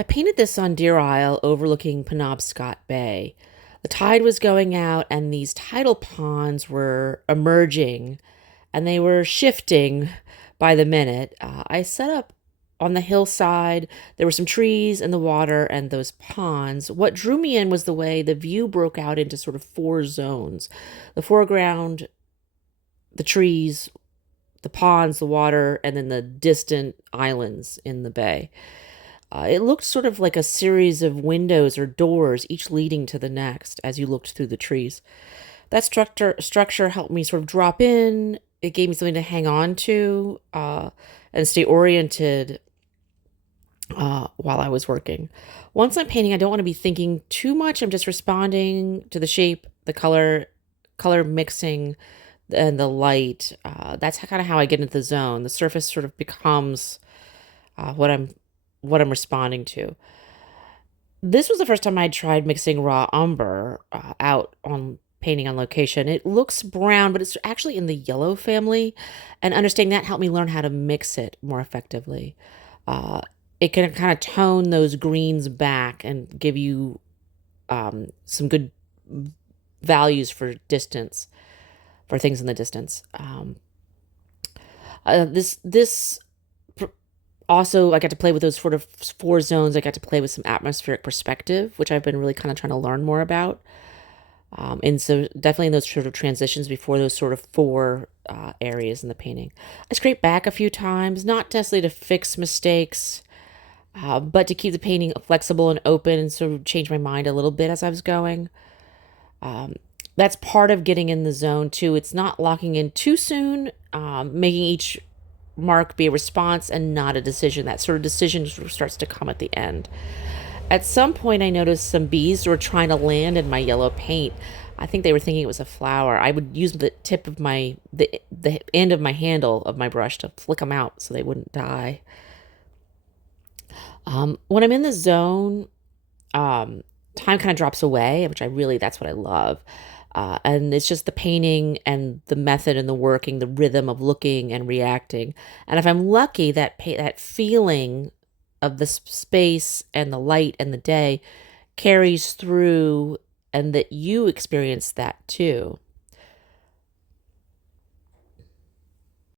I painted this on Deer Isle overlooking Penobscot Bay. The tide was going out, and these tidal ponds were emerging and they were shifting by the minute. I set up on the hillside. There were some trees and the water and those ponds. What drew me in was the way the view broke out into sort of four zones: the foreground, the trees, the ponds, the water, and then the distant islands in the bay. It looked sort of like a series of windows or doors, each leading to the next as you looked through the trees. That structure helped me sort of drop in. It gave me something to hang on to and stay oriented while I was working. Once I'm painting, I don't want to be thinking too much. I'm just responding to the shape, the color mixing, and the light. That's kind of how I get into the zone. The surface sort of becomes what I'm responding to. This was the first time I tried mixing raw umber out on painting on location. It looks brown, but it's actually in the yellow family, and understanding that helped me learn how to mix it more effectively. Uh, it can kind of tone those greens back and give you some good values for distance, for things in the distance. This also, I got to play with those sort of four zones. I got to play with some atmospheric perspective, which I've been really kind of trying to learn more about. And so definitely in those sort of transitions before those sort of four areas in the painting. I scraped back a few times, not necessarily to fix mistakes, but to keep the painting flexible and open and sort of change my mind a little bit as I was going. Um, that's part of getting in the zone too. It's not locking in too soon, making each mark be a response and not a decision. That sort of decision sort of starts to come at the end. At some point, I noticed some bees were trying to land in my yellow paint. I think they were thinking it was a flower. I would use the tip of the end of my handle of my brush to flick them out so they wouldn't die. When I'm in the zone, time kind of drops away, which that's what I love. And it's just the painting and the method and the working, the rhythm of looking and reacting. And if I'm lucky, that feeling of the space and the light and the day carries through, and that you experience that too.